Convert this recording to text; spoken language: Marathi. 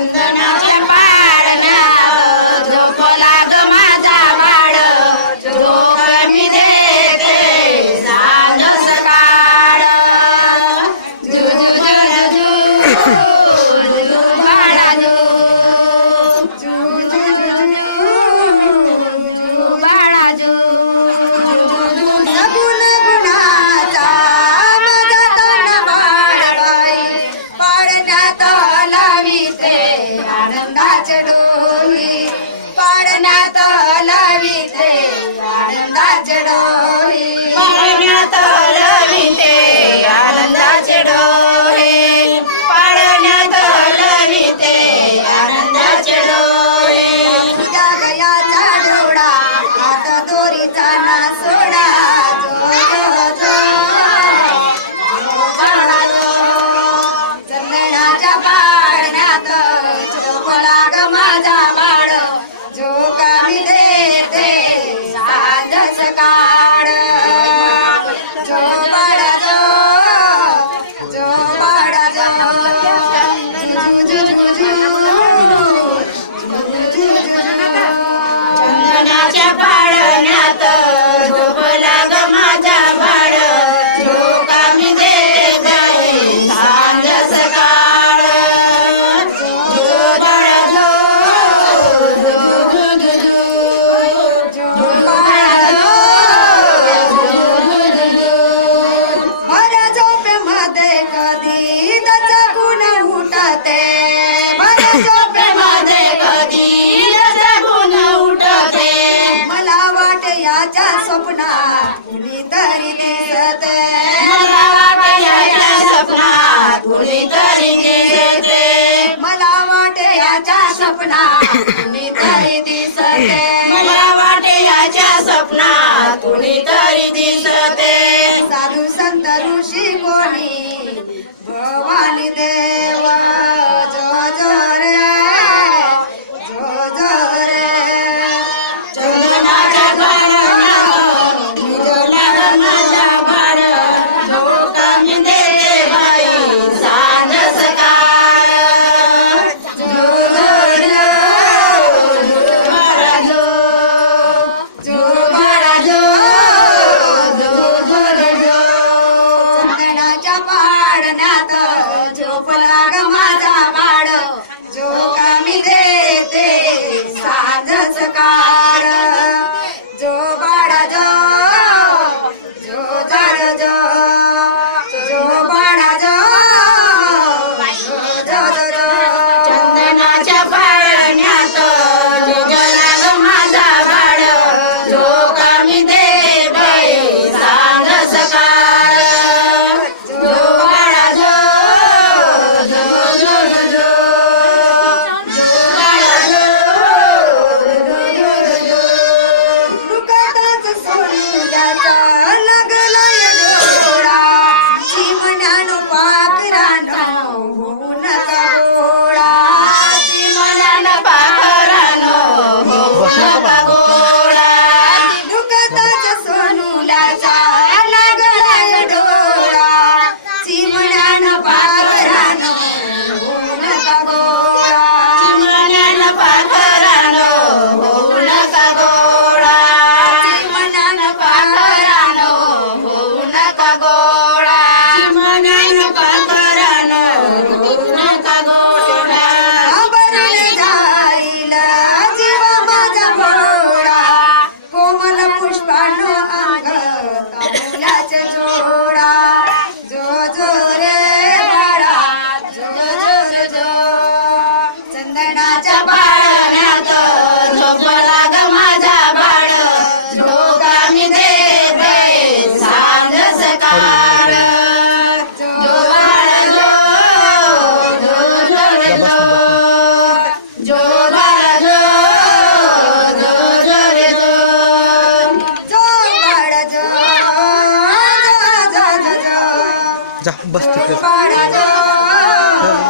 चंदनाच्या पाळण्यात झोपला ग माझा बाळ झोप मी देते सांज सकाळ झू झू झू झू झू झू बाळा झू झू झू झू झू बाळा झू सगुण गुणाचा माझा तन बाळबाई पाळण्यात लाविते आनंदाचे डोही पाळण्यात लाविते आनंदाचे डोही पाळण्यात लविते आनंदाचे डोळे पाळण्यात लविते आनंदाचे डोळे तुझ्या गयाचा डोळा हात दोरीचा ना सोडा जो जो जो बाळा जो चंदनाच्या पाळण्यात झोपला ग माझा बाळ झोका मी देते साध सकाळ जो बाळा जो बाळा जो झू झू झू झू चंदनाच्या पाळण्यात झोपला ग माझा बाळ झोका मी देते सांज सकाळ झो बाळा झो झो झो झो झो झो बाळा झो झो झो झो भर झोपेमध्ये कधी दचकून उठते भर झोपेमध्ये कधी जगून उठते मला वाटे याच्या स्वप्नात कुणीतरी दिसते मला वाटयाच्या स्वप्नात कुणीतरी दिसते मला वाटे याच्या स्वप्नात कुणीतरी दिसते मला वाटे याच्या स्वप्नात कुणीतरी दिसते साधू संत ऋषी कोणी भवानी देव जो जो रे जो जो रे चंदनाच्या पाळण्यात झोपला ग माझा बाळ झोका मी देते बाई सांज सकाळ झो झो झो बाळा झो झो बाळा झो झो झो झो चंदनाच्या पाळण्यात झोपला ग माझा बाळ झोका मी देते साँझ सकाळ जो बाळा जो जो जो जो जो बाळा जो जो जो जो चंदनाच्या पाळण्यात झोपला ग माझा बाळ झोका मी देते बाई सांज सकाळ झो बाळा झो झो झो झो झो बाळा झो झो झो झो दुःखातच सोडून लागलाय डोळा चिमण्यानो पाखरानो होऊ नका गोळा मनानं पाखरानो होऊ नका गोळा दुःखातच सोनुलाचा लागलाय डोळा चिमण्यानो पाखरानो होऊ नका गोळा मनानं पाखरानो होऊ नका गोळा चिमण्यानो पाखरानो होऊ नका गोळा मनानं पाखरानो होऊ नका गोळा बरले जाईल जीव माझा भोळा कोमल पुष्पानो अंग कमलाचे जोडा जो जो रे बाळा जो जो जो चंदनाच्या पाळण्यात झोपला ग माझा बाळ झोका मी देते सांज सकाळ झो बाळा झो झो झो रे झो झो बाळा झो झो झो रे झो जो बाळा जो जो जो जो जा बस तिकडे बाळा जो